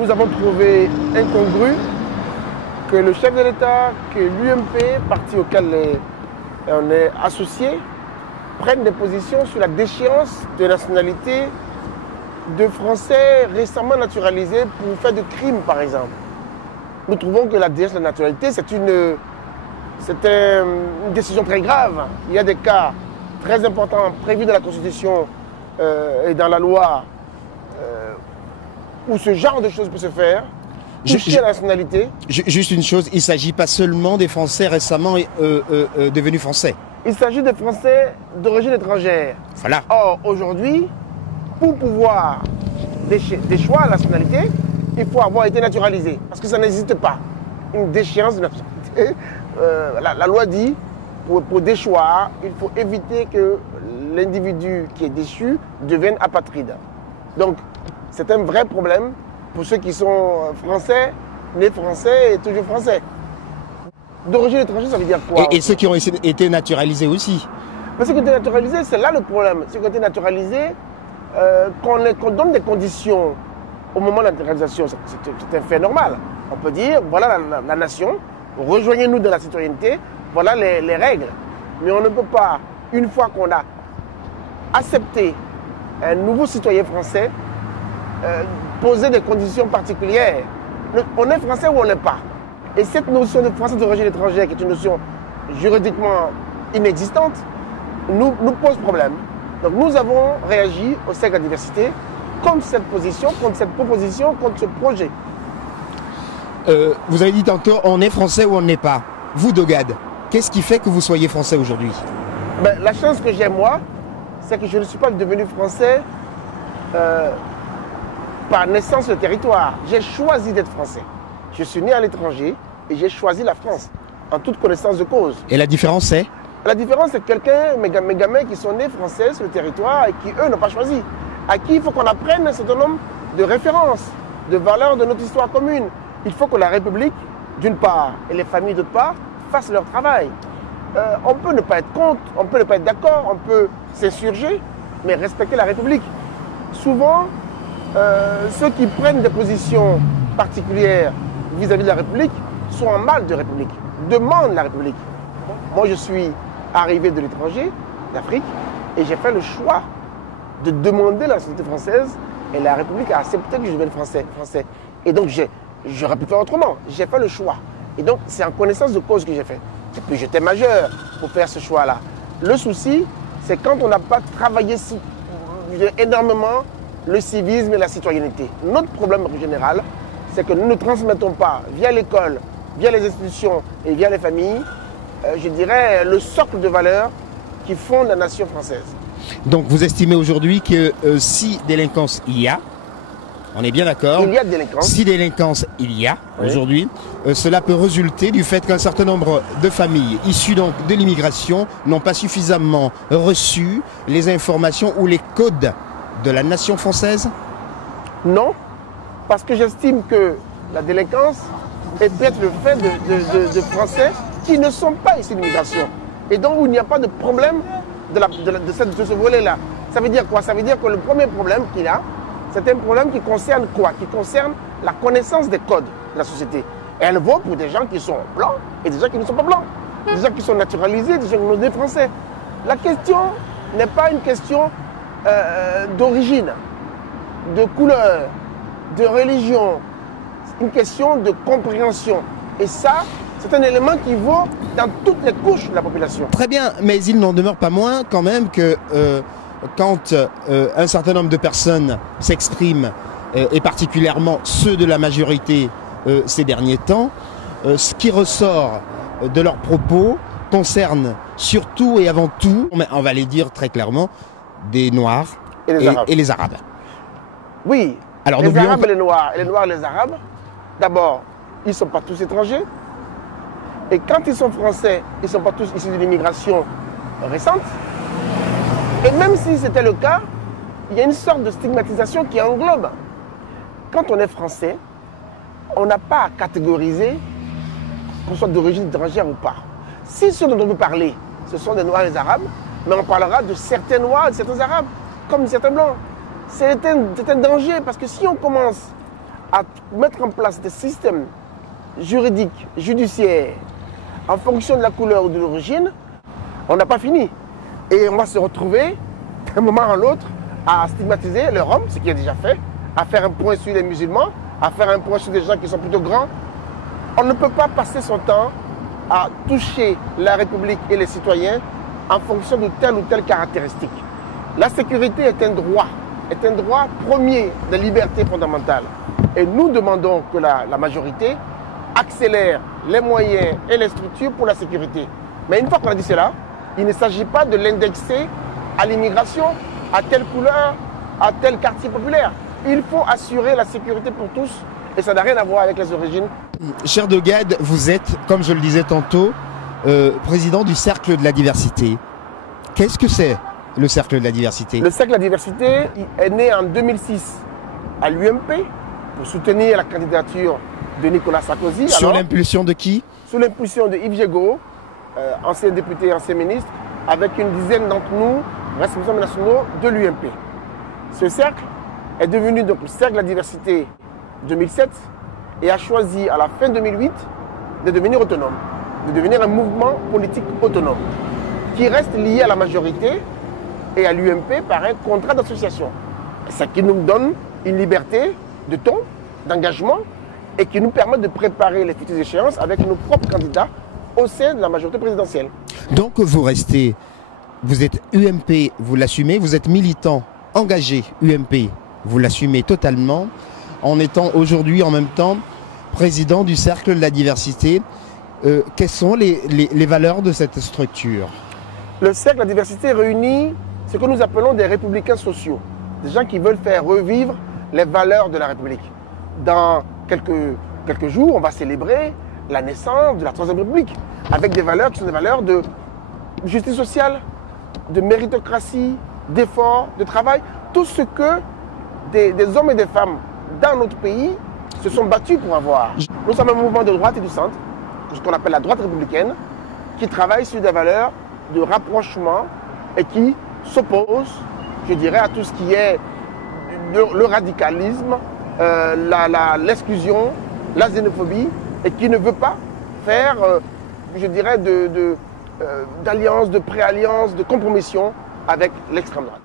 nous avons trouvé incongru que le chef de l'État, que l'UMP, parti auquel on est associé, prennent des positions sur la déchéance de nationalité de Français récemment naturalisés pour faire de crimes, par exemple. Nous trouvons que la déchéance de la nationalité, c'est une décision très grave. Il y a des cas très importants prévus dans la Constitution et dans la loi où ce genre de choses peut se faire. Toucher à la nationalité. Juste une chose, il ne s'agit pas seulement des Français récemment devenus Français. Il s'agit de Français d'origine étrangère. Voilà. Or, aujourd'hui, pour pouvoir déchoir la nationalité, il faut avoir été naturalisé. Parce que ça n'existe pas. Une déchéance de nationalité. La loi dit, pour déchoir, il faut éviter que l'individu qui est déchu devienne apatride. Donc, c'est un vrai problème pour ceux qui sont français, nés français et toujours français. D'origine étrangère, ça veut dire quoi? Et ceux qui ont été naturalisés aussi. Mais ceux qui ont été naturalisés, c'est là le problème. Ceux qui ont été naturalisés, qu'on donne des conditions au moment de la naturalisation, c'est un fait normal. On peut dire, voilà la nation, rejoignez-nous dans la citoyenneté, voilà les règles. Mais on ne peut pas, une fois qu'on a accepté un nouveau citoyen français, poser des conditions particulières. On est français ou on n'est pas. Et cette notion de français d'origine étrangère, qui est une notion juridiquement inexistante, nous pose problème. Donc nous avons réagi au sein de la diversité contre cette position, contre cette proposition, contre ce projet. Vous avez dit tantôt, on est français ou on n'est pas. Vous, Dogad, qu'est-ce qui fait que vous soyez français aujourd'hui? La chance que j'ai, moi, c'est que je ne suis pas devenu français par naissance le territoire. J'ai choisi d'être français. Je suis né à l'étranger et j'ai choisi la France, en toute connaissance de cause. Et la différence, c'est? La différence, c'est quelqu'un, mes gamins qui sont nés français sur le territoire et qui, eux, n'ont pas choisi. À qui il faut qu'on apprenne un certain nombre de références, de valeurs de notre histoire commune. Il faut que la République, d'une part, et les familles, d'autre part, fassent leur travail. On peut ne pas être contre, on peut ne pas être d'accord, on peut s'insurger, mais respecter la République. Souvent, ceux qui prennent des positions particulières vis-à-vis de la République sont en mal de République, demandent la République. Moi, je suis arrivé de l'étranger, d'Afrique, et j'ai fait le choix de demander la nationalité française, et la République a accepté que je devienne français. Et donc, j'aurais pu faire autrement. J'ai fait le choix. Et donc, c'est en connaissance de cause que j'ai fait. Et puis, j'étais majeur pour faire ce choix-là. Le souci, c'est quand on n'a pas travaillé énormément le civisme et la citoyenneté. Notre problème général, c'est que nous ne transmettons pas, via l'école, via les institutions et via les familles, je dirais, le socle de valeurs qui fondent la nation française. Donc vous estimez aujourd'hui que si délinquance il y a, on est bien d'accord? Il y a délinquance. Si délinquance il y a aujourd'hui, cela peut résulter du fait qu'un certain nombre de familles issues donc de l'immigration n'ont pas suffisamment reçu les informations ou les codes de la nation française? Non, parce que j'estime que la délinquance est peut-être le fait de Français qui ne sont pas issus de l'immigration. Et donc il n'y a pas de problème de ce volet-là. Ça veut dire quoi? Ça veut dire que le premier problème qu'il a, c'est un problème qui concerne quoi? Qui concerne la connaissance des codes de la société. Et elle vaut pour des gens qui sont blancs et des gens qui ne sont pas blancs. Des gens qui sont naturalisés, des gens qui sont nés français. La question n'est pas une question d'origine, de couleur, de religion. C'est une question de compréhension. Et ça, c'est un élément qui vaut dans toutes les couches de la population. Très bien, mais il n'en demeure pas moins quand même que quand un certain nombre de personnes s'expriment, et particulièrement ceux de la majorité ces derniers temps, ce qui ressort de leurs propos concerne surtout et avant tout, on va les dire très clairement, des Noirs et les Arabes. Oui, alors, les Arabes et les Noirs et les Arabes, d'abord, ils ne sont pas tous étrangers. Et quand ils sont français, ils ne sont pas tous issus de l'immigration récente. Et même si c'était le cas, il y a une sorte de stigmatisation qui englobe. Quand on est français, on n'a pas à catégoriser qu'on soit d'origine étrangère ou pas. Si ce dont on veut parler, ce sont des Noirs et des Arabes, mais on parlera de certains Noirs et de certains Arabes, comme de certains Blancs. C'est un danger parce que si on commence à mettre en place des systèmes juridiques, judiciaires, en fonction de la couleur ou de l'origine, on n'a pas fini. Et on va se retrouver, d'un moment à l'autre, à stigmatiser les Roms, ce qui est déjà fait, à faire un point sur les musulmans, à faire un point sur des gens qui sont plutôt grands. On ne peut pas passer son temps à toucher la République et les citoyens en fonction de telle ou telle caractéristique. La sécurité est un droit premier de liberté fondamentale. Et nous demandons que la majorité accélère les moyens et les structures pour la sécurité. Mais une fois qu'on a dit cela, il ne s'agit pas de l'indexer à l'immigration, à telle couleur, à tel quartier populaire. Il faut assurer la sécurité pour tous et ça n'a rien à voir avec les origines. Cher De Gued, vous êtes, comme je le disais tantôt, président du Cercle de la Diversité. Qu'est-ce que c'est le Cercle de la Diversité? Le Cercle de la Diversité est né en 2006 à l'UMP pour soutenir la candidature de Nicolas Sarkozy. Sur l'impulsion de qui? Sous l'impulsion de Yves Jégo, ancien député, ancien ministre, avec une dizaine d'entre nous, responsables nationaux de l'UMP. Ce cercle est devenu donc le Cercle de la Diversité 2007 et a choisi à la fin 2008 de devenir autonome, de devenir un mouvement politique autonome qui reste lié à la majorité et à l'UMP par un contrat d'association. Ce qui nous donne une liberté de ton, d'engagement et qui nous permet de préparer les futures échéances avec nos propres candidats au sein de la majorité présidentielle. Donc vous restez, vous êtes UMP, vous l'assumez, vous êtes militant, engagé UMP, vous l'assumez totalement, en étant aujourd'hui en même temps président du Cercle de la Diversité. Quelles sont les valeurs de cette structure? Le Cercle de la Diversité réunit ce que nous appelons des républicains sociaux, des gens qui veulent faire revivre les valeurs de la République. Dans quelques jours, on va célébrer la naissance de la Troisième République, avec des valeurs qui sont des valeurs de justice sociale, de méritocratie, d'effort, de travail, tout ce que des hommes et des femmes dans notre pays se sont battus pour avoir. Nous sommes un mouvement de droite et du centre, ce qu'on appelle la droite républicaine, qui travaille sur des valeurs de rapprochement et qui s'oppose, je dirais, à tout ce qui est le radicalisme, l'exclusion, la xénophobie, et qui ne veut pas faire, je dirais, d'alliance, de préalliance, de compromission avec l'extrême droite.